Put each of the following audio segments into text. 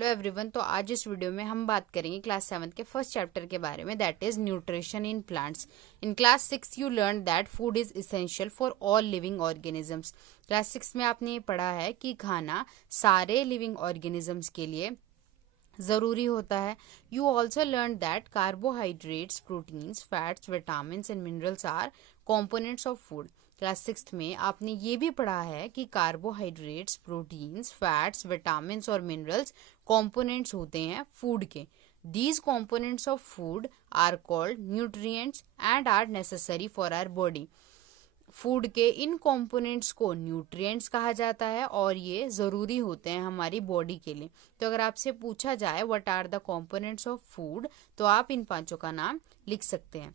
Hello everyone. तो आज इस वीडियो में हम बात करेंगे क्लास 7 के फर्स्ट चैप्टर के बारे में, that is nutrition in plants. In class 6 you learn that food is essential for all living organisms. Class 6 में आपने ये पढ़ा है कि खाना सारे लिविंग ऑर्गेनिजम्स के लिए ज़रूरी होता है। You also learn that carbohydrates, proteins, fats, vitamin and minerals are components of food. Class 6 में आपने ये भी पढ़ा है कि कार्बोहाइड्रेट्स, प्रोटीन्स, फैट्स, विटामिन और मिनरल्स कॉम्पोनेंट्स होते हैं फूड के। These components of food are called nutrients and are necessary for our body. Food के इन कंपोनेंट्स को न्यूट्रिएंट्स कहा जाता है और ये ज़रूरी होते हैं हमारी बॉडी के लिए। तो अगर आपसे पूछा जाए what are the components of food, तो आप इन पांचों का नाम लिख सकते हैं।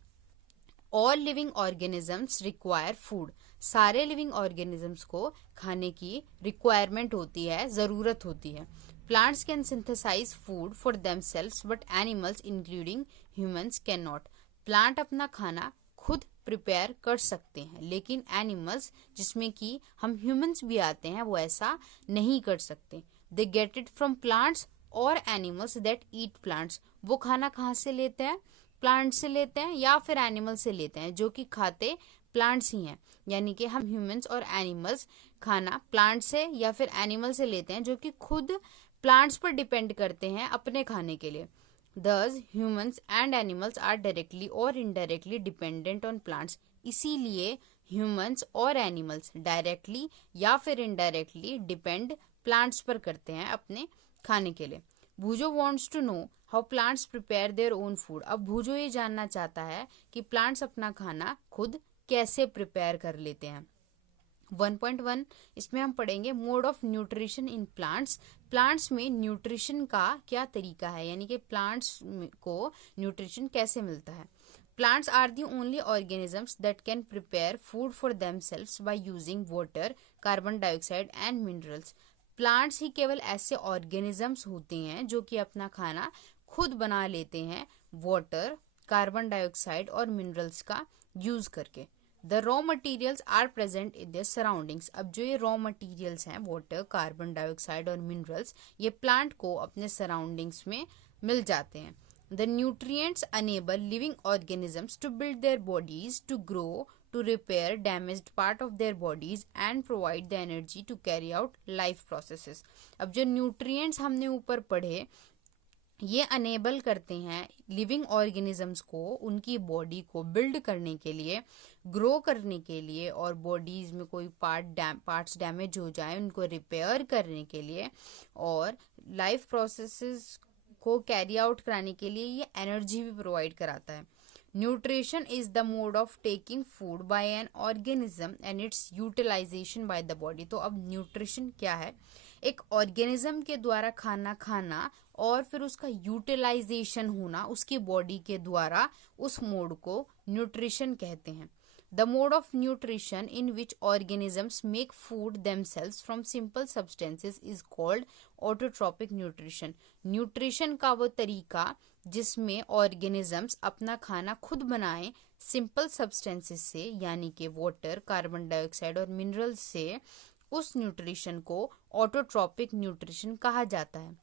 All living organisms require food. सारे लिविंग ऑर्गेनिजम्स को खाने की रिक्वायरमेंट होती है, ज़रूरत होती है। Plants can synthesize food for themselves but animals including humans can not. Plant अपना खाना खुद प्रिपेयर कर सकते हैं, लेकिन एनिमल्स, जिसमें कि हम ह्यूमंस भी आते हैं, वो ऐसा नहीं कर सकते। They get it from plants और एनिमल्स दैट ईट प्लांट्स। वो खाना कहाँ से लेते हैं? प्लांट से लेते हैं या फिर एनिमल से लेते हैं जो कि खाते प्लांट्स ही हैं। यानी कि हम ह्यूमंस और एनिमल्स खाना प्लांट से या फिर एनिमल से लेते हैं जो कि खुद प्लांट्स पर डिपेंड करते हैं अपने खाने के लिए। Thus, humans and animals are directly or indirectly dependent on plants. इसीलिए humans और animals directly या फिर indirectly depend plants पर करते हैं अपने खाने के लिए। भूजो wants to know how plants prepare their own food. अब भूजो ये जानना चाहता है कि plants अपना खाना खुद कैसे प्रिपेयर कर लेते हैं। 1.1 इसमें हम पढ़ेंगे mode of nutrition in plants. Plants में न्यूट्रिशन का क्या तरीका है, यानी कि प्लांट्स को न्यूट्रिशन कैसे मिलता है। Plants are the only organisms that can prepare food for themselves by using water, carbon dioxide and minerals. Plants ही केवल ऐसे ऑर्गेनिजम्स होते हैं जो कि अपना खाना खुद बना लेते हैं वाटर, कार्बन डाइऑक्साइड और मिनरल्स का यूज करके। The raw materials are present in their surroundings. अब जो ये raw materials हैं, वाटर, कार्बन डाइऑक्साइड और मिनरल्स, ये प्लांट को अपने सराउंडिंग्स में मिल जाते हैं। The nutrients enable living organisms to build their bodies, to grow, to repair damaged part of their bodies and provide the energy to carry out life processes. अब जो nutrients हमने ऊपर पढ़े, ये अनेबल करते हैं लिविंग ऑर्गेनिजम्स को उनकी बॉडी को बिल्ड करने के लिए, ग्रो करने के लिए, और बॉडीज में कोई पार्ट्स डैमेज हो जाए उनको रिपेयर करने के लिए, और लाइफ प्रोसेसेस को कैरी आउट कराने के लिए ये एनर्जी भी प्रोवाइड कराता है। Nutrition is the mode of taking food by an organism and its utilization by the body. तो अब न्यूट्रिशन क्या है? एक ऑर्गेनिज्म के द्वारा खाना खाना और फिर उसका यूटिलाइजेशन होना उसकी बॉडी के द्वारा, उस मोड को न्यूट्रिशन कहते हैं। The mode of nutrition in which organisms make food themselves from simple substances is called autotrophic nutrition. Nutrition का वो तरीका जिसमें ऑर्गेनिजम्स अपना खाना खुद बनाएं सिंपल सब्सटेंसेस से, यानी कि वाटर, कार्बन डाइऑक्साइड और मिनरल्स से, उस न्यूट्रिशन को ऑटोट्रॉपिक न्यूट्रिशन कहा जाता है।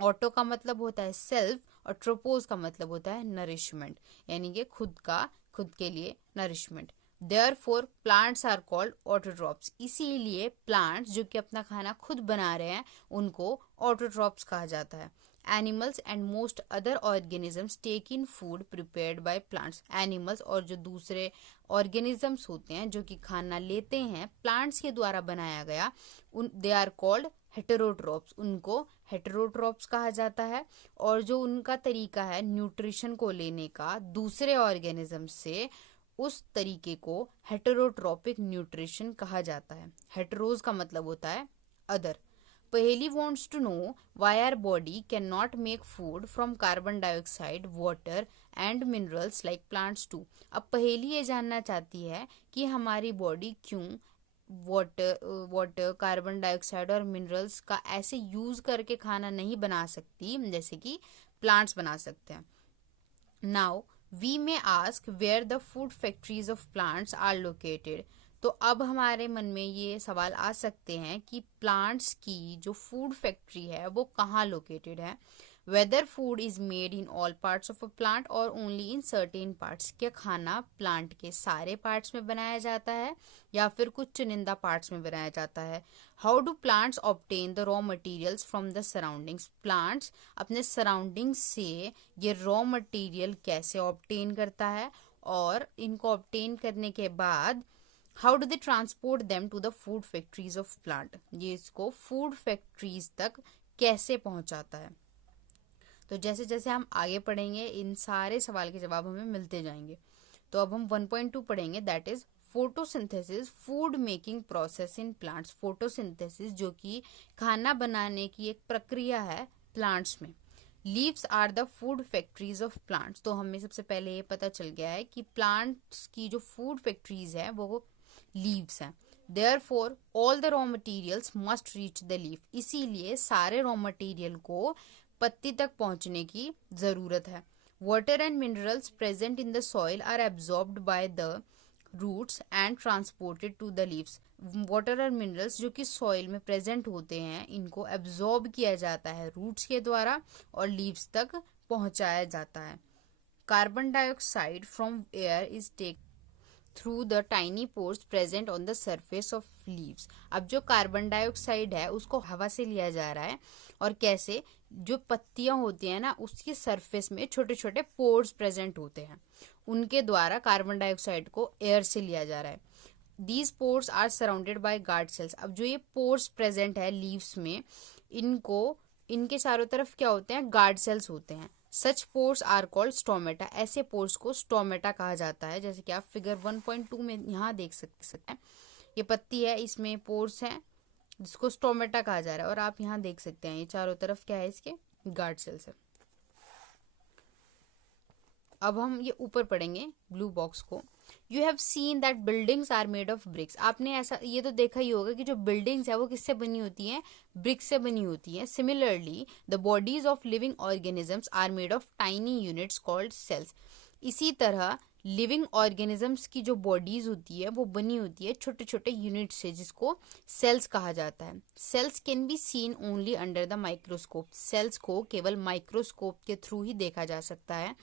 ऑटो का मतलब होता है सेल्फ और ट्रोपोज का मतलब होता है नरिशमेंट, यानी कि खुद के लिए nourishment. Therefore plants are called autotrophs. इसीलिए प्लांट्स जो कि अपना खाना खुद बना रहे हैं उनको ऑटोट्रॉप्स कहा जाता है। Animals and most other organisms take in food prepared by plants. Animals और जो दूसरे ऑर्गेनिजम्स होते हैं जो कि खाना लेते हैं प्लांट्स के द्वारा बनाया गया, दे आर कॉल्ड हेटेरोट्रॉप्स। उनको हेटेरोट्रॉप्स कहा जाता है। और जो उनका तरीका है न्यूट्रिशन को लेने का दूसरे ऑर्गेनिज्म से, उस तरीके को हेटेरोट्रॉपिक न्यूट्रिशन कहा जाता है। हेटेरोज का मतलब होता है अदर। पहेली wants to know why our body cannot make food from carbon dioxide, water and minerals like plants do. अब पहेली ये जानना चाहती है कि हमारी बॉडी क्यों वाटर, कार्बन डाइऑक्साइड और मिनरल्स का ऐसे यूज करके खाना नहीं बना सकती जैसे कि प्लांट्स बना सकते हैं। Now we may ask where the food factories of plants are located. तो अब हमारे मन में ये सवाल आ सकते हैं कि प्लांट्स की जो फूड फैक्ट्री है वो कहाँ लोकेटेड है। Whether food is made in all parts of a plant और ओनली इन सर्टेन पार्ट्स। क्या खाना प्लांट के सारे पार्ट्स में बनाया जाता है या फिर कुछ चुनिंदा पार्ट्स में बनाया जाता है। How do plants obtain the raw materials from the surroundings. Plants अपने सराउंडिंग्स से ये रॉ मटेरियल कैसे ऑब्टेन करता है और इनको ऑब्टेन करने के बाद how do they transport them to the food factories of plant. ये इसको फूड फैक्ट्रीज तक कैसे पहुंचाता है। तो जैसे जैसे हम आगे पढ़ेंगे इन सारे सवाल के जवाब हमें मिलते जाएंगे। तो अब हम 1.2 पढ़ेंगे, that is photosynthesis food making process in plants. Photosynthesis जो कि खाना बनाने की एक प्रक्रिया है प्लांट्स में। Leaves are the food factories of plants. तो हमें सबसे पहले ये पता चल गया है कि प्लांट्स की जो फूड फैक्ट्रीज है वो लीव्स हैं। Therefore, all the raw materials must reach the leaf. इसीलिए सारे रॉ मटेरियल को पत्ती तक पहुंचने की जरूरत है। Water and minerals present in the soil are absorbed by the roots and transported to the leaves. Water और मिनरल्स जो कि सॉइल में प्रेजेंट होते हैं इनको एब्जॉर्ब किया जाता है रूट्स के द्वारा और लीव्स तक पहुंचाया जाता है। Carbon dioxide from air is take through the tiny pores present on the surface of leaves. अब जो कार्बन डाइऑक्साइड है उसको हवा से लिया जा रहा है और कैसे, जो पत्तियां होती हैं ना उसकी सरफेस में छोटे छोटे पोर्स प्रेजेंट होते हैं, उनके द्वारा कार्बन डाइऑक्साइड को एयर से लिया जा रहा है। These pores are surrounded by guard cells. अब जो ये पोर्स प्रेजेंट है लीव्स में इनके चारों तरफ क्या होते हैं, गार्ड सेल्स होते हैं। सच पोर्स आर कॉल्ड स्टोमेटा। ऐसे पोर्स को स्टोमेटा कहा जाता है। जैसे कि आप फिगर 1.2 में यहाँ देख सकते हैं, ये पत्ती है, इसमें पोर्स हैं जिसको स्टोमेटा कहा जा रहा है और आप यहाँ देख सकते हैं ये चारों तरफ क्या है, इसके गार्ड सेल्स है। अब हम ये ऊपर पढ़ेंगे ब्लू बॉक्स को। You have seen that buildings are made of bricks. आपने ऐसा ये तो देखा ही होगा कि जो बिल्डिंग्स है वो किससे बनी होती हैं, ब्रिक्स से बनी होती हैं। Similarly the bodies of living organisms are made of tiny units called cells. इसी तरह लिविंग ऑर्गेनिजम्स की जो बॉडीज होती है वो बनी होती है छोटे छोटे यूनिट से जिसको सेल्स कहा जाता है। Cells can be seen only under the microscope. Cells को केवल माइक्रोस्कोप के थ्रू ही देखा जा सकता है।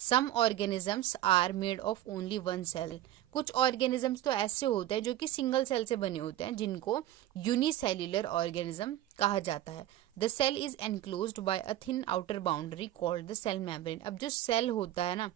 Some organisms are made of only one cell. कुछ ऑर्गेनिजम्स तो ऐसे होते हैं जो कि सिंगल सेल से बने होते हैं जिनको यूनिसेल्युलर ऑर्गेनिज्म कहा जाता है। The cell is enclosed by a thin outer boundary called the cell membrane. अब जो सेल होता है ना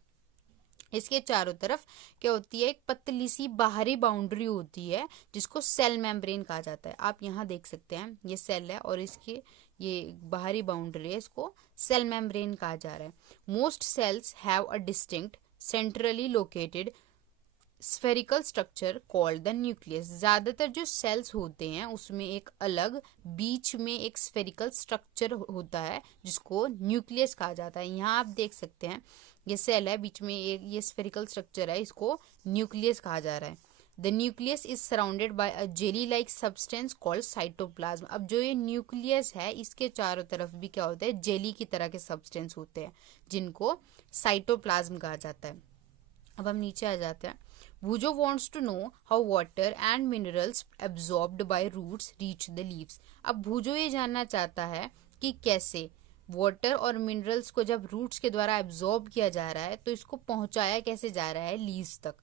इसके चारों तरफ क्या होती है, एक पतली सी बाहरी बाउंड्री होती है जिसको सेल मेम्ब्रेन कहा जाता है। आप यहाँ देख सकते हैं ये सेल है और इसके ये बाहरी बाउंड्री है, इसको सेल मेम्ब्रेन कहा जा रहा है। Most cells have a distinct centrally located spherical structure called the nucleus. ज्यादातर जो सेल्स होते हैं उसमें एक अलग बीच में एक स्फेरिकल स्ट्रक्चर होता है जिसको न्यूक्लियस कहा जाता है। यहाँ आप देख सकते हैं ये सेल है, बीच में एक ये स्फेरिकल स्ट्रक्चर है, इसको न्यूक्लियस कहा जा रहा है। The nucleus is surrounded by a jelly like substance called cytoplasm. अब जो ये न्यूक्लियस है इसके चारों तरफ भी क्या होता है, जेली की तरह के सब्सटेंस होते हैं जिनको साइटोप्लाज्म कहा जाता है। अब हम नीचे आ जाते हैं। भूजो wants to know how water and minerals absorbed by roots reach the leaves। अब भूजो ये जानना चाहता है कि कैसे वाटर और मिनरल्स को जब रूट्स के द्वारा एब्जॉर्ब किया जा रहा है तो इसको पहुंचाया कैसे जा रहा है लीव्स तक।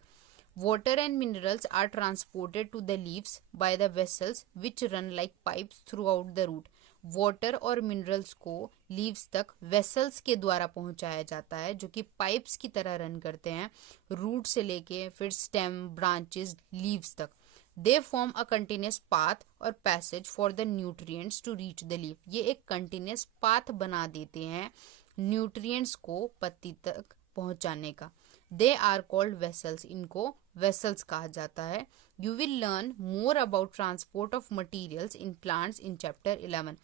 Water and minerals are transported to the leaves by the vessels which run like pipes throughout the root. Water और मिनरल्स को लीव्स तक वेसल्स के द्वारा पहुंचाया जाता है जो कि पाइप्स की तरह रन करते हैं रूट से लेके फिर स्टेम, ब्रांचेस, लीव्स तक। They form a continuous path और passage for the nutrients to reach the leaf. ये एक कंटिन्यूस पाथ बना देते हैं न्यूट्रिएंट्स को पत्ती तक पहुंचाने का। They are called vessels. इनको वेसल्स कहा जाता है। You will learn more about transport of materials in plants in chapter 11।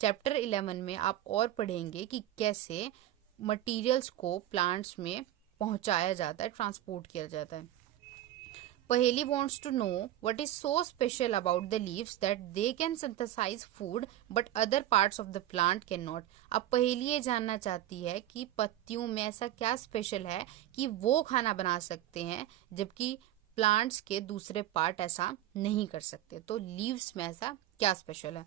Chapter 11 में आप और पढ़ेंगे कि कैसे मटेरियल्स को प्लांट्स में पहुंचाया जाता है, ट्रांसपोर्ट किया जाता है। पहेली wants to know what is so special about the leaves that they can synthesize food but other parts of the plant cannot। अब पहेली ये जानना चाहती है कि पत्तियों में ऐसा क्या स्पेशल है कि वो खाना बना सकते हैं जबकि प्लांट्स के दूसरे पार्ट ऐसा नहीं कर सकते। तो लीव्स में ऐसा क्या स्पेशल है?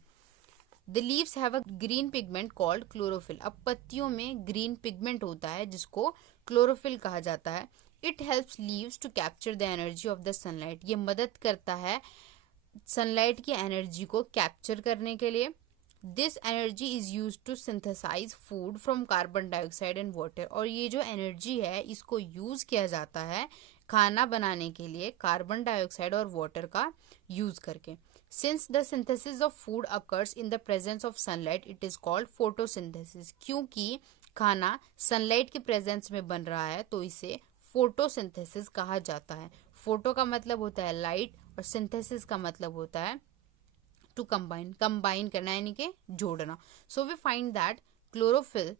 The leaves have a green pigment called chlorophyll. अब पत्तियों में ग्रीन पिगमेंट होता है जिसको क्लोरोफिल कहा जाता है। It helps leaves to capture the energy of the sunlight. ये मदद करता है सनलाइट की एनर्जी को कैप्चर करने के लिए। This energy is use to synthesize food from carbon dioxide and water. और ये जो एनर्जी है इसको यूज किया जाता है खाना बनाने के लिए कार्बन डाइऑक्साइड और वाटर का यूज करके। Since the synthesis of food occurs in the presence of sunlight it is called photosynthesis. क्योंकि खाना सनलाइट के प्रेजेंस में बन रहा है तो इसे फोटोसिंथेसिस कहा जाता है। फोटो का मतलब होता है लाइट और सिंथेसिस का मतलब होता है टू कंबाइन करना यानी कि जोड़ना। So we find that chlorophyll,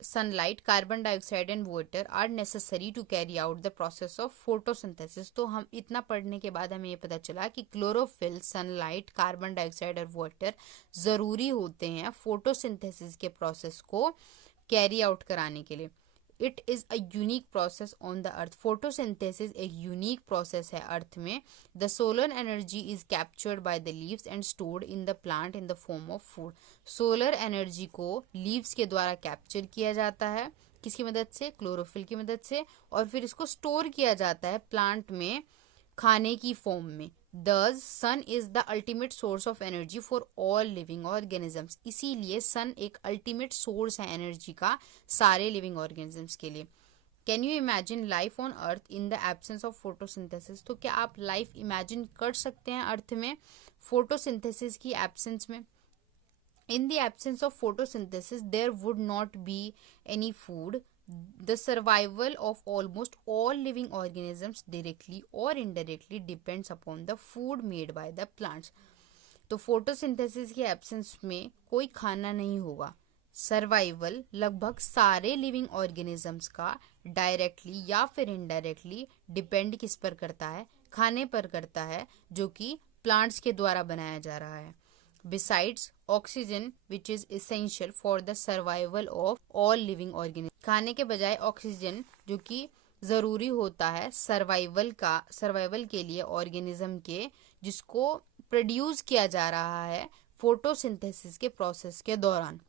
sunlight, carbon dioxide and water are necessary to carry out the process of photosynthesis. तो हम इतना पढ़ने के बाद हमें ये पता चला कि क्लोरोफिल, सनलाइट, कार्बन डाइऑक्साइड और वाटर जरूरी होते हैं फोटोसिंथेसिस के प्रोसेस को कैरी आउट कराने के लिए। It is a unique process on the earth. Photosynthesis एक यूनिक प्रोसेस है अर्थ में। The solar energy is captured by the leaves and stored in the plant in the form of food. Solar energy को leaves के द्वारा capture किया जाता है, किसकी मदद से? क्लोरोफिल की मदद से। और फिर इसको स्टोर किया जाता है प्लांट में खाने की फॉर्म में। Thus, sun is the ultimate source of energy for all living organisms। इसीलिए सन एक अल्टीमेट सोर्स है एनर्जी का सारे लिविंग ऑर्गेनिजम्स के लिए। Can you imagine life on earth in the absence of photosynthesis? तो क्या आप लाइफ इमेजिन कर सकते हैं अर्थ में फोटोसिंथेसिस की एब्सेंस में? In the absence of photosynthesis, there would not be any food. The survival of almost all living organisms directly or indirectly depends upon the food made by the plants. तो photosynthesis की absence में कोई खाना नहीं होगा। Survival लगभग सारे living organisms का डायरेक्टली या फिर इनडायरेक्टली डिपेंड किस पर करता है? खाने पर करता है जो कि प्लांट्स के द्वारा बनाया जा रहा है। Besides oxygen, which is essential for the survival of all living organisms, खाने के बजाय ऑक्सीजन जो कि जरूरी होता है सर्वाइवल के लिए ऑर्गेनिज्म के, जिसको प्रोड्यूस किया जा रहा है फोटोसिंथेसिस के प्रोसेस के दौरान।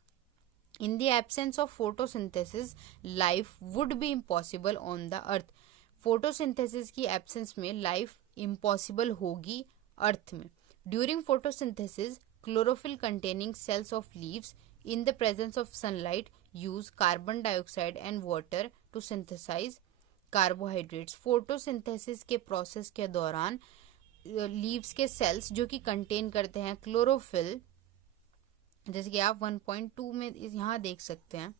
In the absence of photosynthesis life would be impossible on the earth. Photosynthesis की एब्सेंस में लाइफ इम्पॉसिबल होगी अर्थ में। During photosynthesis chlorophyll containing cells of leaves in the presence of sunlight use carbon dioxide and water to synthesize carbohydrates। Photosynthesis के process के दौरान leaves के sales जो कि कंटेन करते हैं क्लोरोफिल, जैसे कि आप 1.2 में यहाँ देख सकते हैं,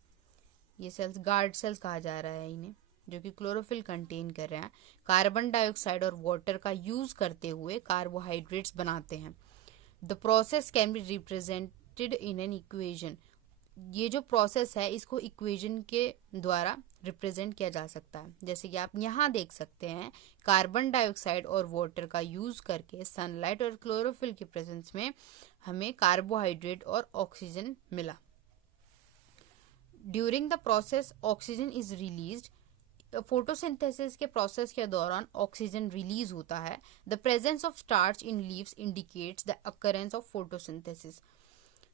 ये सेल्स गार्ड सेल्स कहा जा रहा है इन्हें, जो कि क्लोरोफिल कंटेन कर रहे हैं, कार्बन डाइऑक्साइड और वाटर का यूज करते हुए कार्बोहाइड्रेट्स बनाते हैं। The process can be represented in an equation. ये जो प्रोसेस है इसको इक्वेशन के द्वारा रिप्रेजेंट किया जा सकता है। जैसे कि आप यहाँ देख सकते हैं, कार्बन डाइऑक्साइड और वाटर का यूज करके सनलाइट और क्लोरोफिल के प्रेजेंस में हमें कार्बोहाइड्रेट और ऑक्सीजन मिला। During the process oxygen is released. Photosynthesis के प्रोसेस के दौरान ऑक्सीजन रिलीज होता है। The presence of starch in leaves indicates the occurrence of photosynthesis.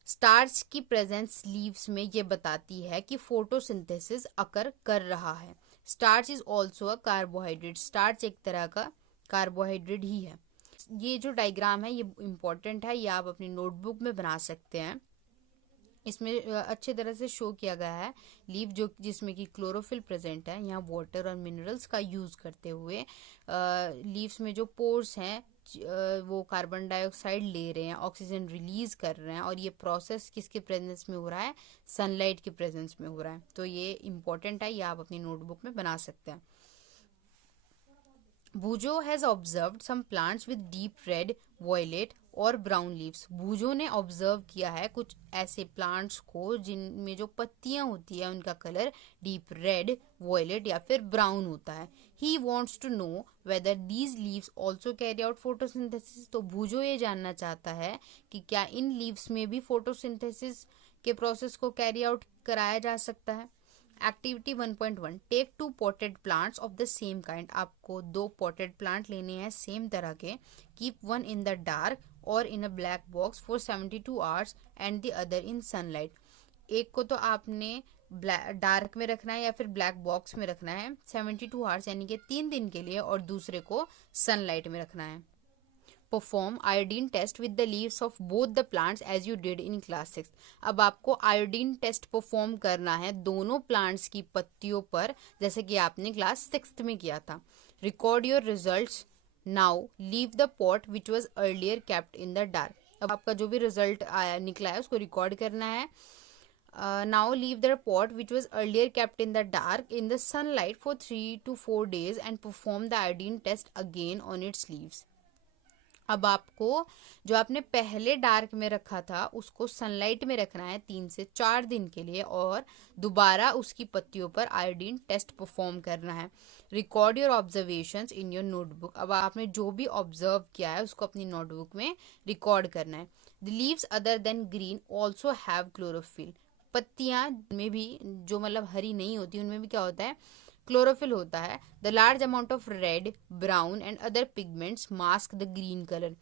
Starch की प्रेजेंस लीव्स में ये बताती है कि फोटोसिंथेसिस अकर कर रहा है। Starch is also a carbohydrate. Starch एक तरह का कार्बोहाइड्रेट ही है। ये जो डायग्राम है ये इम्पोर्टेंट है, ये आप अपनी नोटबुक में बना सकते हैं। इसमें अच्छे तरह से शो किया गया है लीव जो जिसमें कि क्लोरोफिल प्रेजेंट है, यहाँ वाटर और मिनरल्स का यूज करते हुए लीव्स में जो पोर्स हैं वो कार्बन डाइऑक्साइड ले रहे हैं, ऑक्सीजन रिलीज कर रहे हैं, और ये प्रोसेस किसके प्रेजेंस में हो रहा है? सनलाइट के प्रेजेंस में हो रहा है। तो ये इम्पोर्टेंट है, ये आप अपनी नोटबुक में बना सकते हैं। Boojho has observed some plants with deep red, violet और ब्राउन लीव्स। भूजो ने ऑब्जर्व किया है कुछ ऐसे प्लांट्स को जिनमें जो पत्तियां होती है उनका कलर डीप रेड, वॉयलेट या फिर ब्राउन होता है। He wants to know whether these leaves also carry out photosynthesis. तो भूजो ये जानना चाहता है कि क्या इन लीव्स में भी फोटोसिंथेसिस के प्रोसेस को कैरी आउट कराया जा सकता है। Activity 1.1 take 2 potted plants of the same kind. आपको 2 पॉटेड प्लांट लेने हैं सेम तरह के। Keep one in the dark और in a black box for 72 hours and the other in sunlight. एक को तो आपने डार्क में रखना है या फिर ब्लैक बॉक्स में रखना है 72 आवर्स यानी कि 3 दिन के लिए, और दूसरे को सनलाइट में रखना है। Perform iodine test with the leaves of both the plants as you did in class 6। अब आपको आयोडीन टेस्ट परफॉर्म करना है दोनों प्लांट्स की पत्तियों पर, जैसे कि आपने क्लास 6 में किया था। Record your results now, leave the pot which was earlier kept in the dark. अब आपका जो भी रिजल्ट आया निकला है उसको रिकॉर्ड करना है। Now leave the pot which was earlier kept in the dark in the sunlight for 3 to 4 days and perform the iodine test again on its leaves. अब आपको जो आपने पहले डार्क में रखा था उसको सनलाइट में रखना है 3 से 4 दिन के लिए, और दोबारा उसकी पत्तियों पर आयोडीन टेस्ट परफॉर्म करना है। Record your observations in your notebook. अब आपने जो भी ऑब्जर्व किया है उसको अपनी नोटबुक में रिकॉर्ड करना है। The leaves other than green also have chlorophyll. पत्तियां में भी जो मतलब हरी नहीं होती उनमें भी क्या होता है, क्लोरोफिल होता है। The large amount of red, brown and other pigments mask the green colour.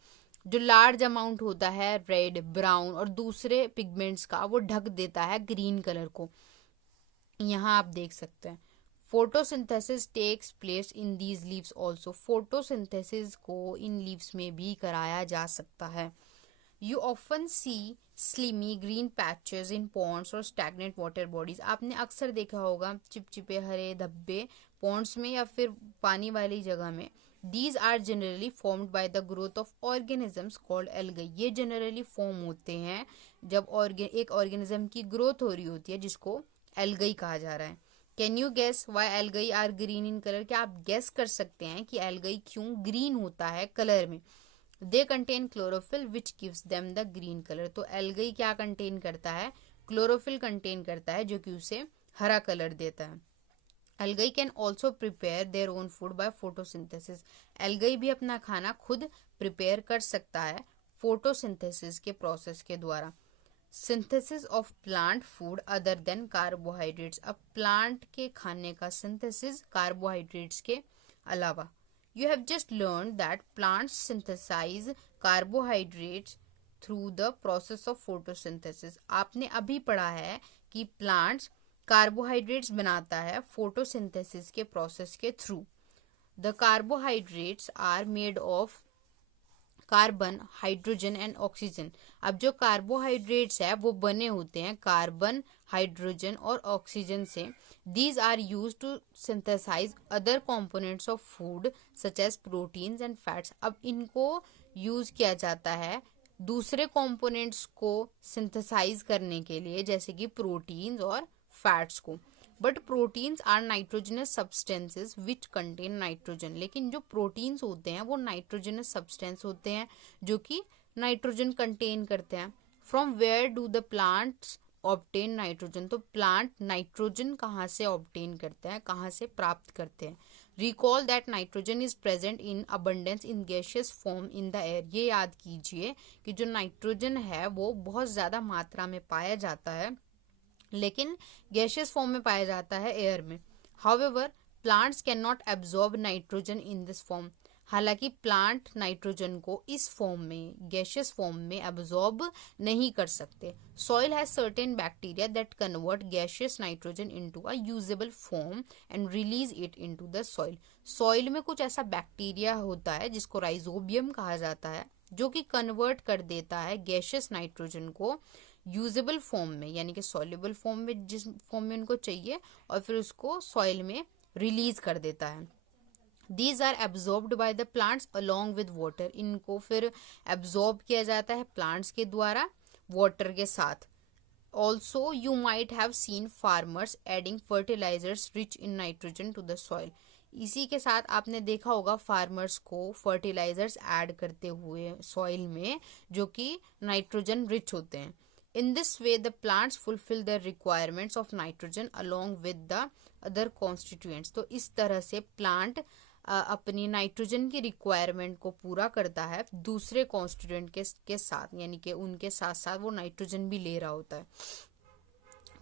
जो लार्ज अमाउंट होता है रेड, ब्राउन और दूसरे पिगमेंट्स का, वो ढक देता है ग्रीन कलर को। यहाँ आप देख सकते हैं photosynthesis takes place in these leaves also. Photosynthesis को इन लीव्स में भी कराया जा सकता है। You often see slimy green patches in ponds or stagnant water bodies। आपने अक्सर देखा होगा चिपचिपे हरे धब्बे पॉन्ड्स में या फिर पानी वाली जगह में। These are generally formed by the growth of organisms called algae। ये जनरली फॉर्म होते हैं जब एक ऑर्गेनिज्म की ग्रोथ हो रही होती है जिसको एल्गई कहा जा रहा है। Can you guess why algae are green in colour. क्या आप गेस कर सकते हैं कि एल्गई क्यों ग्रीन होता है कलर में। They contain chlorophyll which gives them the green colour. तो एल्गई क्या कंटेन करता है, क्लोरोफिल कंटेन करता है जो कि उसे हरा कलर देता है। Algae can also prepare their own food by photosynthesis. Algae भी अपना खाना खुद प्रिपेयर कर सकता है फोटोसिंथेसिस के प्रोसेस के द्वारा। Synthesis of plant food other than carbohydrates. अब प्लांट के खाने का सिंथेसिस कार्बोहाइड्रेट्स के अलावा। You have just learned that plants synthesize carbohydrates through the process of photosynthesis। आपने अभी पढ़ा है कि प्लांट्स कार्बोहाइड्रेट्स बनाता है फोटोसिंथेसिस के प्रोसेस के through. The carbohydrates are made of carbon, hydrogen and oxygen. अब जो कार्बोहाइड्रेट्स है वो बने होते हैं कार्बन, हाइड्रोजन और ऑक्सीजन से। These are used to synthesize other components of food such as proteins and fats। अब इनको यूज किया जाता है दूसरे कंपोनेंट्स को सिंथेसाइज करने के लिए, जैसे कि प्रोटीन्स और फैट्स को। But proteins are nitrogenous substances which contain nitrogen. लेकिन जो प्रोटीन्स होते हैं वो नाइट्रोजनस सब्सटेंस होते हैं जो कि नाइट्रोजन कंटेन करते हैं। From where do the plants obtain nitrogen. तो प्लांट नाइट्रोजन कहाँ से ऑब्टेन करते हैं, कहाँ से प्राप्त करते हैं। Recall that nitrogen is present in abundance in gaseous form in the air. ये याद कीजिए कि जो नाइट्रोजन है वो बहुत ज़्यादा मात्रा में पाया जाता है, लेकिन गैशियस फॉर्म में पाया जाता है एयर में। However plants can not absorb nitrogen in this form. हालांकि प्लांट नाइट्रोजन को इस फॉर्म में, गैशियस फॉर्म में एब्जॉर्ब नहीं कर सकते। Soil has certain bacteria that convert gaseous nitrogen into a usable form and release it into the soil. Soil में कुछ ऐसा बैक्टीरिया होता है जिसको राइजोबियम कहा जाता है, जो कि कन्वर्ट कर देता है गैशियस नाइट्रोजन को यूजेबल फॉर्म में, यानी कि सॉल्युबल फॉर्म में, जिस फॉर्म में उनको चाहिए, और फिर उसको सॉइल में रिलीज कर देता है। These are absorbed by the plants along with water। इनको फिर absorb किया जाता है plants के द्वारा water के साथ। Also you might have seen farmers adding fertilizers rich in nitrogen to the soil। इसी के साथ आपने देखा होगा फार्मर्स को फर्टिलाइजर्स ऐड करते हुए सॉइल में जो कि नाइट्रोजन रिच होते हैं। In this way the plants fulfill their requirements of nitrogen along with the other constituents। तो इस तरह से प्लांट अपनी नाइट्रोजन की रिक्वायरमेंट को पूरा करता है दूसरे कॉन्स्टिट्यूएंट के साथ, यानी कि उनके साथ साथ वो नाइट्रोजन भी ले रहा होता है।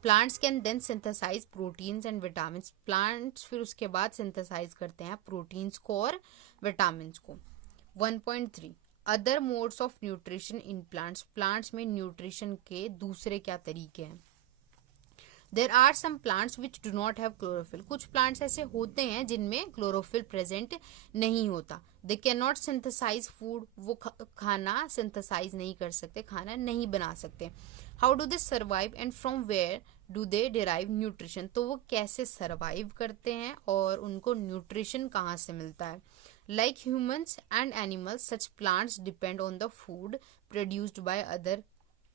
Plants can then synthesise proteins and vitamin. Plants फिर उसके बाद सिंथेसाइज करते हैं प्रोटीन्स को और विटामिन को। 1.3 other modes of nutrition in plants. Plants में न्यूट्रिशन के दूसरे क्या तरीके हैं? There are some plants which do not have chlorophyll. कुछ प्लांट्स ऐसे होते हैं जिनमें क्लोरोफिल प्रेजेंट नहीं होता। They can not synthesise food, वो खाना सिंथेसाइज नहीं कर सकते, खाना नहीं बना सकते। How do they survive and from where do they derive nutrition. तो वो कैसे सर्वाइव करते हैं और उनको न्यूट्रिशन कहाँ से मिलता है? Like humans and animals such plants depend on the food produced by other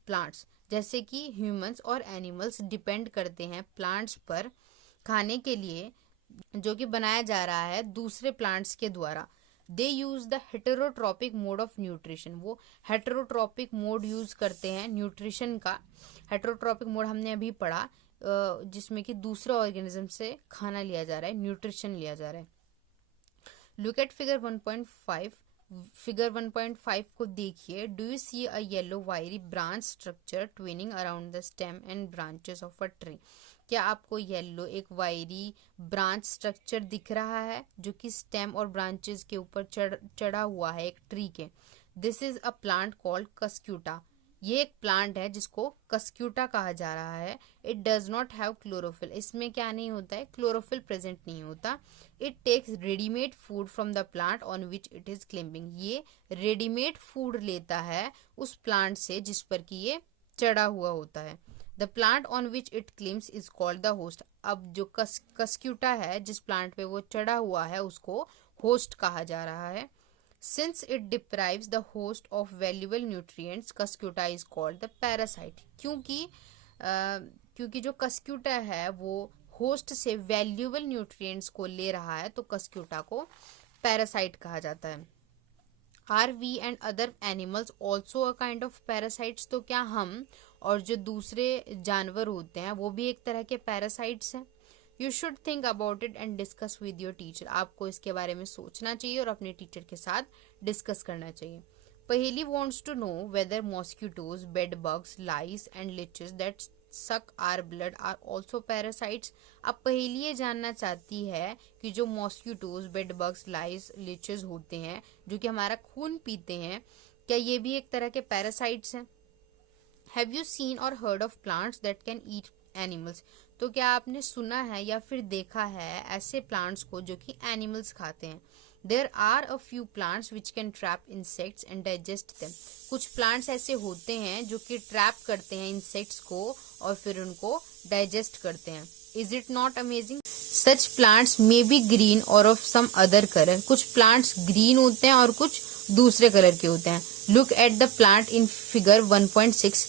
plants. जैसे कि ह्यूमंस और एनिमल्स डिपेंड करते हैं प्लांट्स पर खाने के लिए जो कि बनाया जा रहा है दूसरे प्लांट्स के द्वारा। They use the heterotrophic mode of nutrition. वो हेटेरोट्रॉपिक मोड यूज करते हैं न्यूट्रिशन का। हेटेरोट्रॉपिक मोड हमने अभी पढ़ा, जिसमें कि दूसरे ऑर्गेनिज्म से खाना लिया जा रहा है, न्यूट्रिशन लिया जा रहा है। Look at figure 1.5। फिगर 1.5 को देखिए। Do you see a yellow wiry branch structure twining around the stem and branches of a tree. क्या आपको येलो एक वायरी ब्रांच स्ट्रक्चर दिख रहा है जो कि स्टेम और ब्रांचेस के ऊपर चढ़ा हुआ है एक ट्री के? This is a plant called Cuscuta. ये एक प्लांट है जिसको कस्क्यूटा कहा जा रहा है। It does not have chlorophyll. इसमें क्या नहीं होता है? क्लोरोफिल प्रेजेंट नहीं होता। It takes readymade food from the plant on which it is climbing. ये रेडीमेड फूड लेता है उस प्लांट से जिस पर कि ये चढ़ा हुआ होता है। The plant on which it claims is called the host. अब जो कस्क्यूटा है जिस प्लांट पे वो चढ़ा हुआ है उसको होस्ट कहा जा रहा है। Since it deprives the host of valuable nutrients, Cuscuta is called the parasite। क्योंकि जो कस्क्यूटा है वो होस्ट से वैल्यूएबल न्यूट्रिएंट्स को ले रहा है तो कस्क्यूटा को पैरासाइट कहा जाता है। Are we and other animals also a kind of parasites. तो क्या हम और जो दूसरे जानवर होते हैं वो भी एक तरह के पैरासाइट्स हैं? You should think about it and discuss with your teacher. आपको इसके बारे में सोचना चाहिए और अपने टीचर के साथ डिस्कस करना चाहिए। Paheli wants to know whether mosquitoes, bed bugs, lice and leeches that suck our blood are also parasites. अब पहेली ये जानना चाहती है कि जो mosquitoes, bed bugs, lice, leeches होते हैं जो कि हमारा खून पीते हैं, क्या ये भी एक तरह के पैरासाइट्स हैं? हैव यू सीन और heard of plants that can eat animals. तो क्या आपने सुना है या फिर देखा है ऐसे प्लांट्स को जो कि एनिमल्स खाते हैं? There are a few plants which can trap insects and digest them. कुछ प्लांट्स ऐसे होते हैं जो कि ट्रैप करते हैं इंसेक्ट्स को और फिर उनको डाइजेस्ट करते हैं। Is it not amazing? Such plants may be green और ऑफ सम अदर कलर। कुछ प्लांट्स ग्रीन होते हैं और कुछ दूसरे कलर के होते हैं। Look at the plant in figure 1.6।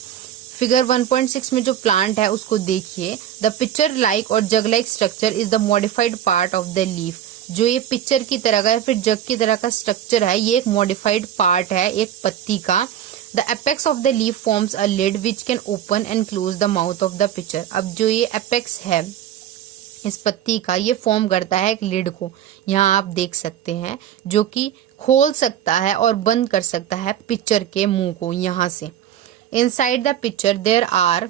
Figure 1.6 में जो प्लांट है उसको देखिए। द पिक्चर लाइक और jug like structure is the modified part of the leaf. जो ये पिक्चर की तरह का या फिर जग की तरह का स्ट्रक्चर है ये एक मॉडिफाइड पार्ट है एक पत्ती का। The apex of the leaf forms a lid which can open and close the mouth of the pitcher. अब जो ये एपेक्स है इस पत्ती का ये फॉर्म करता है एक लिड को, यहाँ आप देख सकते हैं, जो कि खोल सकता है और बंद कर सकता है पिक्चर के मुंह को यहाँ से। Inside the picture there are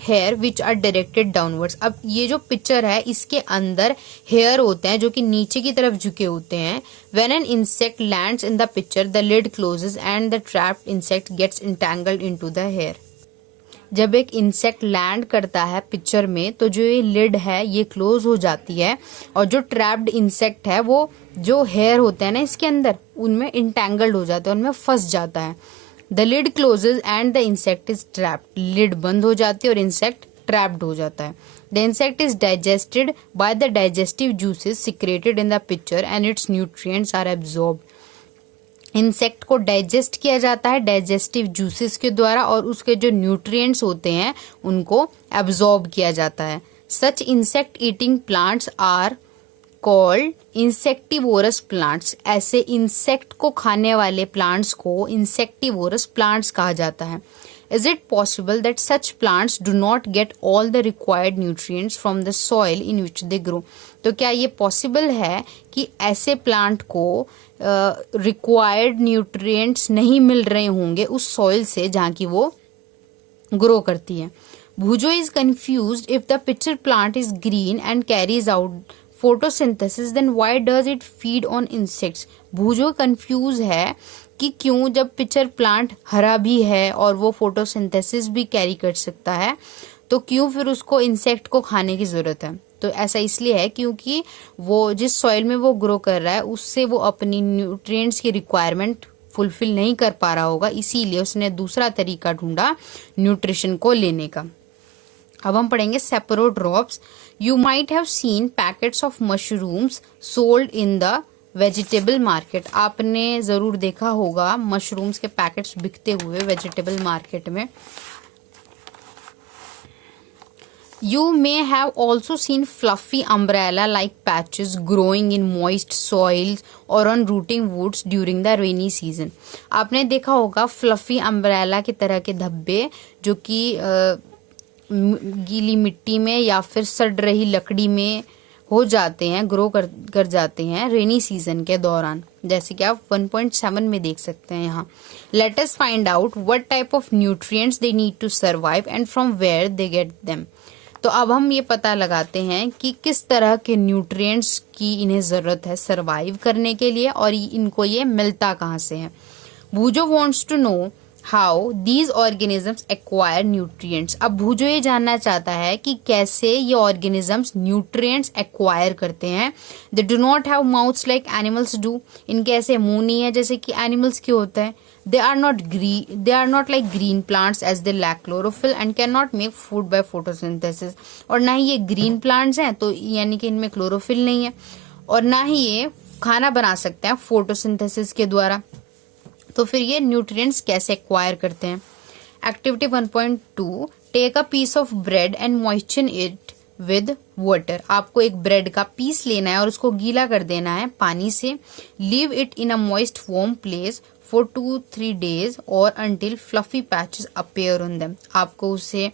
hair which are directed downwards। अब ये जो पिक्चर है इसके अंदर हेयर होते हैं जो कि नीचे की तरफ झुके होते हैं। When an insect lands in the picture, the lid closes and the trapped insect gets entangled into the hair। जब एक इंसेक्ट लैंड करता है पिक्चर में तो जो ये लिड है ये क्लोज हो जाती है और जो ट्रैप्ड इंसेक्ट है वो जो हेयर होते हैं ना इसके अंदर उनमें इंटेंगल्ड हो जाता है, उनमें फंस जाता है। The lid closes and the insect is trapped. Lid बंद हो जाती है और इंसेक्ट ट्रैप्ड हो जाता है। The insect is digested by the digestive juices secreted in the pitcher and its nutrients are absorbed. Insect को डाइजेस्ट किया जाता है डाइजेस्टिव जूसेस के द्वारा और उसके जो न्यूट्रिएंट्स होते हैं उनको एब्जॉर्ब किया जाता है। Such insect eating plants are called insectivorous plants. ऐसे इंसेक्ट को खाने वाले प्लांट्स को इंसेक्टिवोरस प्लांट्स कहा जाता है। Is it possible that such plants do not get all the required nutrients from the soil in which they grow. तो क्या ये पॉसिबल है कि ऐसे प्लांट को रिक्वायर्ड न्यूट्रिएंट्स नहीं मिल रहे होंगे उस सॉइल से जहाँ की वो ग्रो करती है। Boojho is confused if the pitcher plant is green and carries out photosynthesis then why does it feed on insects. Boojho confuse है कि क्यों जब पिचर प्लांट हरा भी है और वो फोटोसिंथेसिस भी कैरी कर सकता है तो क्यों फिर उसको इंसेक्ट को खाने की जरूरत है। तो ऐसा इसलिए है क्योंकि वो जिस सॉइल में वो ग्रो कर रहा है उससे वो अपनी न्यूट्रिएंट्स की रिक्वायरमेंट फुलफिल नहीं कर पा रहा होगा, इसीलिए उसने दूसरा तरीका ढूंढा न्यूट्रिशन को लेने का। अब हम पढ़ेंगे saprotrophs. You might have seen packets of mushrooms sold in the vegetable market. आपने जरूर देखा होगा मशरूम्स के पैकेट्स बिकते हुए वेजिटेबल मार्केट में। You may have also seen fluffy umbrella-like patches growing in moist soils or on rooting woods during the rainy season. आपने देखा होगा फ्लफी अम्ब्रेला की तरह के धब्बे जो कि गीली मिट्टी में या फिर सड़ रही लकड़ी में हो जाते हैं, ग्रो कर जाते हैं रेनी सीजन के दौरान, जैसे कि आप 1.7 में देख सकते हैं यहाँ। Let us find out what type of nutrients they need to survive and from where they get them. तो अब हम ये पता लगाते हैं कि किस तरह के न्यूट्रिएंट्स की इन्हें जरूरत है सरवाइव करने के लिए और इनको ये मिलता कहाँ से है। Boojho wants to know how these organisms acquire nutrients. अब भूजो ये जानना चाहता है कि कैसे ये ऑर्गेनिजम्स न्यूट्रिएंट्स एक्वायर करते हैं। They do not have mouths like animals do. इनके ऐसे मुंह नहीं है जैसे कि एनिमल्स के होता है। They are not like green plants as they lack chlorophyll and cannot make food by photosynthesis. और ना ही ये green plants हैं तो यानी कि इनमें क्लोरोफिल नहीं है और ना ही ये खाना बना सकते हैं फोटोसिंथेसिस के द्वारा। तो फिर ये न्यूट्रिएंट्स कैसे एक्वायर करते हैं। Activity 1.2 take a piece of bread and moisture it with water. आपको एक ब्रेड का पीस लेना है और उसको गीला कर देना है पानी से। Leave it in a moist warm place for 2-3 days और until fluffy patches appear on them. आपको उसे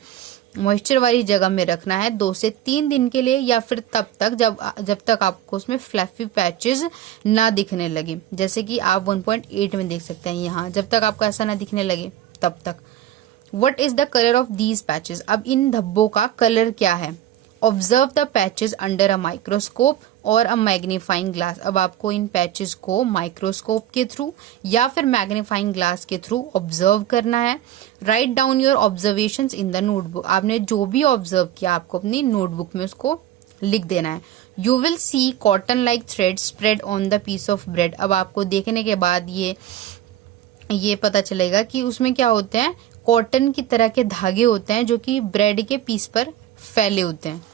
मॉइस्चर वाली जगह में रखना है 2 से 3 दिन के लिए या फिर तब तक जब तक आपको उसमें फ्लफी पैचेस ना दिखने लगे, जैसे कि आप 1.8 में देख सकते हैं यहाँ, जब तक आपको ऐसा ना दिखने लगे तब तक। What is the color of these patches? अब इन धब्बों का कलर क्या है। Observe the patches under a microscope और अ मैग्नीफाइंग ग्लास। अब आपको इन पैचेस को माइक्रोस्कोप के थ्रू या फिर मैग्नीफाइंग ग्लास के थ्रू ऑब्जर्व करना है। Write down your observations in the notebook. आपने जो भी ऑब्जर्व किया आपको अपनी नोटबुक में उसको लिख देना है। You will see cotton like thread spread on the piece of bread. अब आपको देखने के बाद ये पता चलेगा कि उसमें क्या होते हैं, कॉटन की तरह के धागे होते हैं जो कि ब्रेड के पीस पर फैले होते हैं।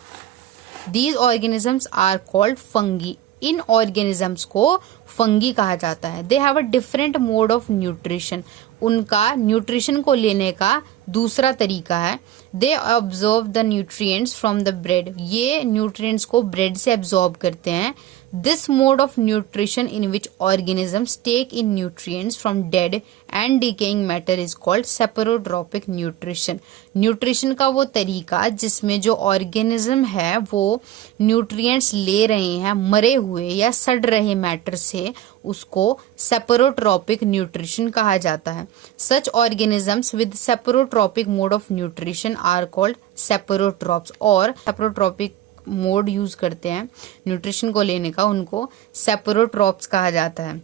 These organisms are called fungi. इन ऑर्गेनिजम्स को फंगी कहा जाता है। They have a different mode of nutrition. उनका न्यूट्रिशन को लेने का दूसरा तरीका है। They absorb the nutrients from the bread. ये न्यूट्रिएंट्स को ब्रेड से एब्जॉर्ब करते हैं। This mode of nutrition in which organisms take in nutrients from dead and decaying matter is called saprotrophic nutrition. Nutrition का वो तरीका जिसमें जो ऑर्गेनिज्म है वो न्यूट्रिएंट्स ले रहे हैं मरे हुए या सड़ रहे मैटर से, उसको सेपरोट्रॉपिक न्यूट्रिशन कहा जाता है। Such organisms with saprotrophic mode of nutrition are called saprotrophs. और सेपरोट्रॉपिक मोड यूज करते हैं न्यूट्रिशन को लेने का, उनको सेपरोट्रॉप्स कहा जाता है।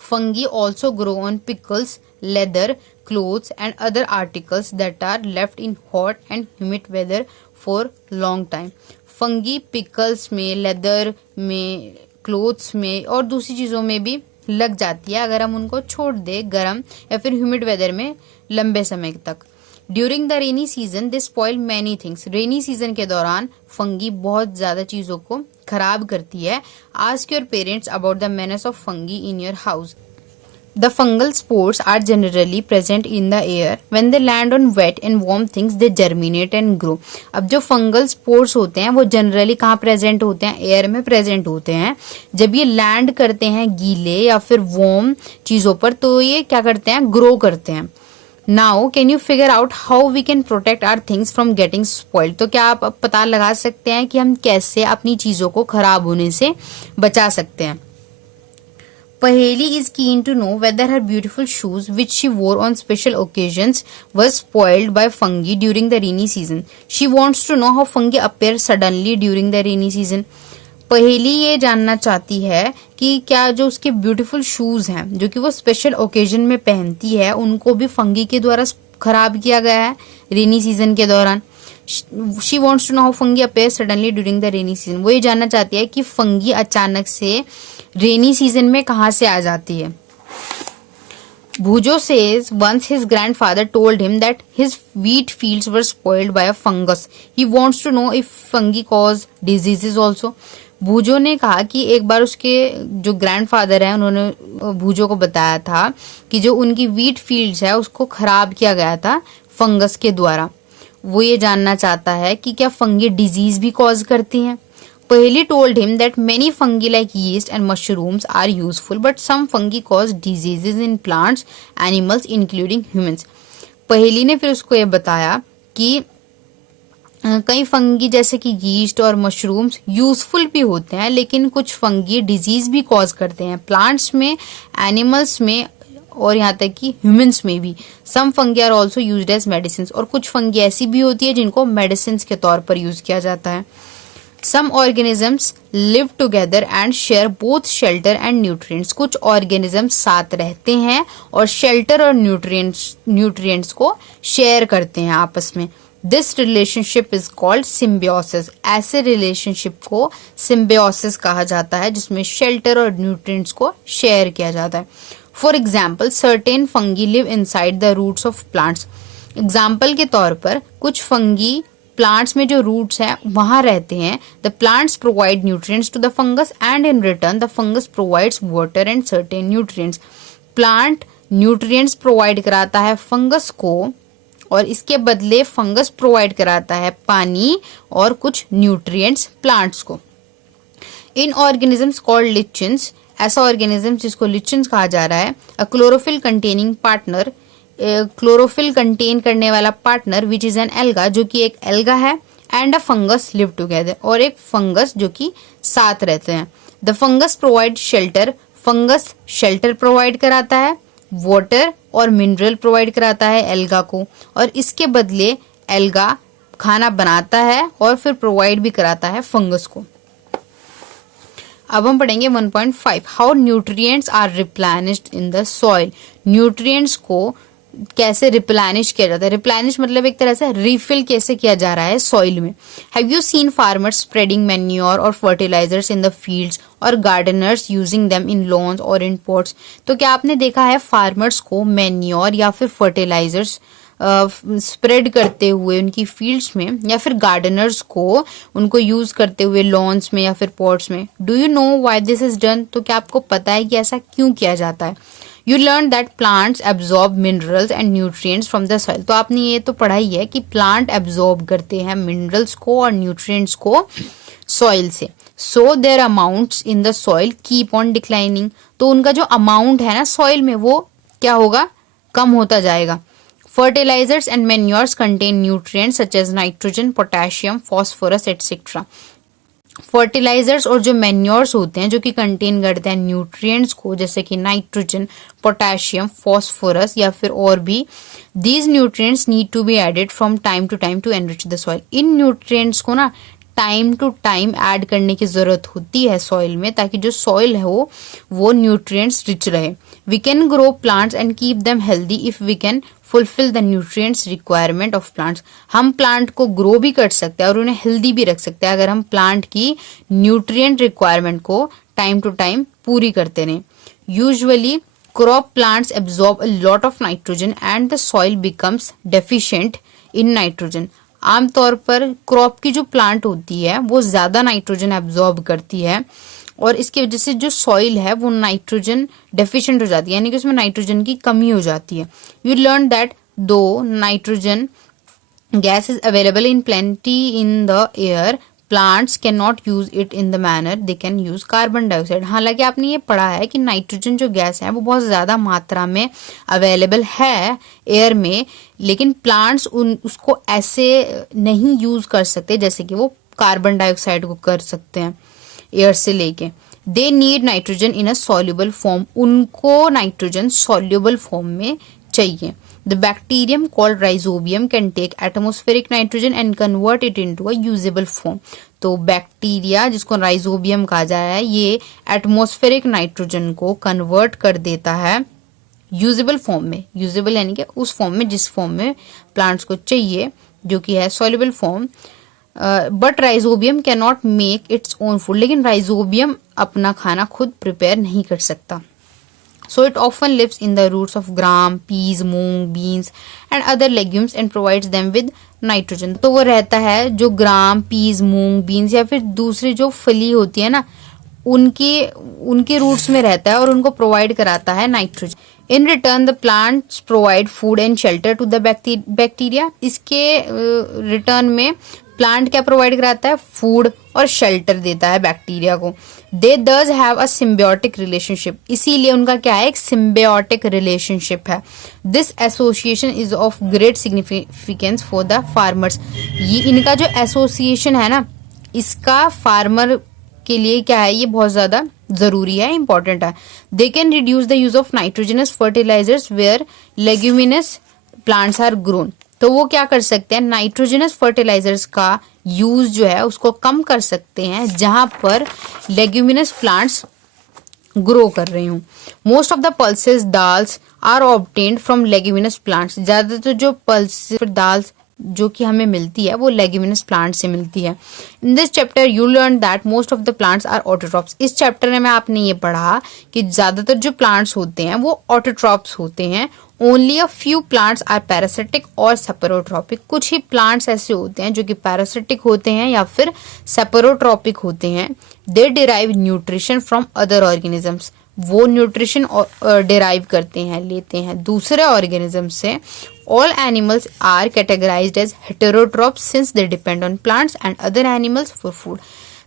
Fungi also grow on pickles, leather, clothes and other articles that are left in hot and humid weather for long time. Fungi pickles में, लेदर में, क्लोथ्स में और दूसरी चीजों में भी लग जाती है अगर हम उनको छोड़ दे गर्म या फिर ह्यूमिड वेदर में लंबे समय तक। During the rainy season they spoil many things. Rainy season के दौरान फंगी बहुत ज्यादा चीजों को खराब करती है। Ask your parents about the menace of fungi in your house. The fungal spores are generally present in the air. When they land on wet and warm things, they germinate and grow. अब जो fungal spores होते हैं वो generally कहाँ present होते हैं, air में present होते हैं। जब ये लैंड करते हैं गीले या फिर वार्म चीजों पर तो ये क्या करते हैं, ग्रो करते हैं। Now can you figure out how we can protect our things from getting spoiled. तो क्या आप पता लगा सकते हैं कि हम कैसे अपनी चीजों को खराब होने से बचा सकते हैं। Paheli is keen to know whether her beautiful shoes, which she wore on special occasions, were spoiled by fungi during the rainy season. She wants to know how fungi appear suddenly during the rainy season. पहेली ये जानना चाहती है कि क्या जो उसके beautiful shoes हैं जो कि वो स्पेशल ओकेजन में पहनती है उनको भी फंगी के द्वारा खराब किया गया है रेनी सीजन के दौरान. She wants to know how fungi appear suddenly during the rainy season. वो ये जानना चाहती है कि फंगी अचानक से रेनी सीजन में कहाँ से आ जाती है. Bhujo says once his grandfather told him that his wheat fields were spoiled by a fungus. He wants to know if fungi cause diseases also. भूजो ने कहा कि एक बार उसके जो ग्रैंडफादर है उन्होंने भूजो को बताया था कि जो उनकी वीट फील्ड्स है उसको खराब किया गया था फंगस के द्वारा. वो ये जानना चाहता है कि क्या फंगी डिजीज भी कॉज करती हैं. Paheli told him that many fungi like yeast and mushrooms are useful, but some fungi cause diseases in plants, animals, including humans. पहेली ने फिर उसको ये बताया कि कई फंगी जैसे कि यीस्ट और मशरूम्स यूजफुल भी होते हैं लेकिन कुछ फंगी डिजीज भी कॉज करते हैं प्लांट्स में, एनिमल्स में और यहाँ तक कि ह्यूमंस में भी. Some fungi are also used as medicine. और कुछ फंगी ऐसी भी होती है जिनको मेडिसिन के तौर पर यूज किया जाता है. Some organisms live together and share both shelter and nutrients. कुछ organisms साथ रहते हैं और shelter और nutrients को share करते हैं आपस में. This relationship is called symbiosis. ऐसे relationship को symbiosis कहा जाता है जिसमें shelter और nutrients को share किया जाता है. For example, certain fungi live inside the roots of plants. Example के तौर पर कुछ fungi प्लांट्स में जो रूट्स हैं वहां रहते हैं. The plants provide nutrients to the fungus and in return the fungus provides water and certain nutrients. Plant nutrients provide कराता है फंगस को और इसके बदले फंगस प्रोवाइड कराता है पानी और कुछ न्यूट्रिएंट्स प्लांट्स को. इन ऑर्गेनिजम्स कॉल्ड लिचन्स. ऐसा ऑर्गेनिज्म जिसको लिचन्स कहा जा रहा है. अ chlorophyll containing partner. Chlorophyll contain करने वाला partner which is an alga जो कि एक एल्गा है. And a fungus live together. और एक फंगस जो कि साथ रहते हैं. The fungus provide shelter. Fungus shelter provide कराता है. वाटर और मिनरल प्रोवाइड कराता है एल्गा को और इसके बदले एल्गा खाना बनाता है और फिर प्रोवाइड भी कराता है फंगस को. अब हम पढ़ेंगे 1.5 how nutrients are replenished in the soil. Nutrients को कैसे रिप्लेनिश किया जाता है. रिप्लेनिश मतलब एक तरह से रिफिल कैसे किया जा रहा है सॉइल में. Have you seen farmers spreading manure और फर्टिलाइजर्स इन द फील्ड्स और gardeners using them in lawns और इन पॉट्स. तो क्या आपने देखा है फार्मर्स को मैन्योर या फिर फर्टिलाइजर्स स्प्रेड करते हुए उनकी फील्ड्स में या फिर गार्डनर्स को उनको यूज करते हुए लॉन्स में या फिर पॉट्स में. Do you know why this is done. तो क्या आपको पता है कि ऐसा क्यों किया जाता है. You learned that plants absorb minerals and nutrients from the soil. तो आपने ये तो पढ़ा ही है कि प्लांट एब्जॉर्ब करते हैं मिनरल्स को और न्यूट्रिएंट्स को सॉइल से. So their amounts in the soil keep on declining. तो उनका जो अमाउंट है ना सॉइल में वो क्या होगा, कम होता जाएगा. Fertilizers and manures contain nutrients such as nitrogen, potassium, phosphorus, etc. Fertilisers और जो मैन्योर्स होते हैं जो कि कंटेन करते हैं न्यूट्रिएंट्स को जैसे कि नाइट्रोजन, पोटेशियम, फॉस्फोरस या फिर और भी. These nutrients need to be added from time to time to enrich the soil. इन न्यूट्रिएंट्स को ना टाइम टू टाइम ऐड करने की जरूरत होती है सॉइल में ताकि जो सॉइल है वो न्यूट्रिएंट्स रिच रहे. We can grow plants and keep them healthy if we can fulfil the nutrients requirement of plants. हम प्लांट को ग्रो भी कर सकते हैं और उन्हें हेल्दी भी रख सकते हैं अगर हम प्लांट की न्यूट्रिएंट रिक्वायरमेंट को टाइम टू टाइम पूरी करते रहें. Usually crop plants absorb a lot of nitrogen and the soil becomes deficient in nitrogen. आमतौर पर क्रॉप की जो प्लांट होती है वो ज्यादा नाइट्रोजन एब्जॉर्ब करती है और इसकी वजह से जो सॉइल है वो नाइट्रोजन डेफिशिएंट हो जाती है यानी कि उसमें नाइट्रोजन की कमी हो जाती है. यू लर्न दैट दो nitrogen gas is available in plenty in the air plants can not use it in the manner they can use carbon dioxide. हालांकि आपने ये पढ़ा है कि नाइट्रोजन जो गैस है वो बहुत ज्यादा मात्रा में अवेलेबल है एयर में लेकिन प्लांट्स उसको ऐसे नहीं यूज कर सकते जैसे कि वो कार्बन डाइऑक्साइड को कर सकते हैं एयर से लेके. They need nitrogen in a soluble form, उनको नाइट्रोजन सॉल्युबल फॉर्म में चाहिए. The bacterium called rhizobium can take atmospheric nitrogen and convert it into a usable form. तो बैक्टीरिया जिसको राइजोबियम कहा जा रहा है ये एटमॉस्फेरिक नाइट्रोजन को कन्वर्ट कर देता है यूजेबल फॉर्म में. यूजेबल यानी कि उस फॉर्म में जिस फॉर्म में प्लांट्स को चाहिए, जो कि है soluble form. But rhizobium can not make its own food, लेकिन राइजोबियम अपना खाना खुद प्रिपेयर नहीं कर सकता. So it often lives in the roots of gram, peas, moong, beans and other legumes and provides them with nitrogen. तो वो रहता है जो ग्राम, पीज, मूंग, बीन्स या फिर दूसरी जो फली होती है ना, उनके रूट्स में रहता है और उनको प्रोवाइड कराता है nitrogen. In return the plants provide food and shelter to the bacteria. इसके रिटर्न में प्लांट क्या प्रोवाइड कराता है? फूड और शेल्टर देता है बैक्टीरिया को. दे does have a symbiotic relationship, इसीलिए उनका क्या है? एक symbiotic relationship है. This association is of great significance for the farmers. ये इनका जो एसोसिएशन है ना, इसका फार्मर के लिए क्या है? ये बहुत ज्यादा जरूरी है, इंपॉर्टेंट है. They can reduce the use of nitrogenous fertilisers where leguminous plants are grown. तो वो क्या कर सकते हैं? नाइट्रोजनस फर्टिलाइजर्स का यूज जो है उसको कम कर सकते हैं जहां पर लेग्यूमिनस प्लांट्स ग्रो कर रही हूँ. Most of the pulses dals are obtained from leguminous plants. ज्यादातर जो पल्सेस दाल्स जो कि हमें मिलती है वो लेग्यूमिनस प्लांट से मिलती है. In this chapter you learn that most of the plants are autotrophs. इस चैप्टर में आपने ये पढ़ा कि ज्यादातर जो प्लांट्स होते हैं वो ऑटोट्रॉप्स होते हैं. Only a few plants are parasitic और सेपरोट्रॉपिक. कुछ ही प्लांट्स ऐसे होते हैं जो कि पैरासिटिक होते हैं या फिर सेपरोट्रॉपिक होते हैं. They derive nutrition from other organisms. वो न्यूट्रिशन डिराइव करते हैं, लेते हैं दूसरे ऑर्गेनिज्म से. All animals are categorized as heterotrophs since they depend on plants and other animals for food.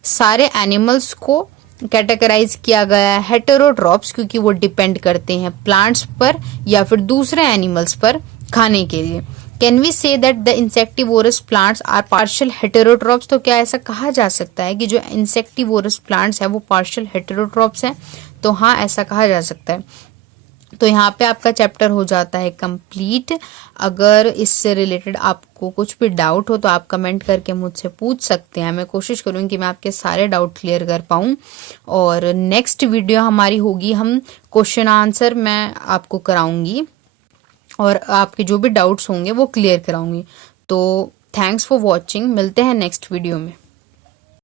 सारे एनिमल्स को कैटेगराइज किया गया है हेटेरोट्रॉप्स क्योंकि वो डिपेंड करते हैं प्लांट्स पर या फिर दूसरे एनिमल्स पर खाने के लिए. Can we say that the insectivorous plants are partial heterotrophs. तो क्या ऐसा कहा जा सकता है कि जो इंसेक्टिवोरस प्लांट्स है वो पार्शियल हेटेरोट्रॉप्स हैं? तो हाँ, ऐसा कहा जा सकता है. तो यहाँ पे आपका चैप्टर हो जाता है कंप्लीट. अगर इससे रिलेटेड आपको कुछ भी डाउट हो तो आप कमेंट करके मुझसे पूछ सकते हैं. मैं कोशिश करूँगी कि मैं आपके सारे डाउट क्लियर कर पाऊँ. और नेक्स्ट वीडियो हमारी होगी, हम क्वेश्चन आंसर मैं आपको कराऊंगी और आपके जो भी डाउट्स होंगे वो क्लियर कराऊंगी. तो थैंक्स फॉर वॉचिंग. मिलते हैं नेक्स्ट वीडियो में.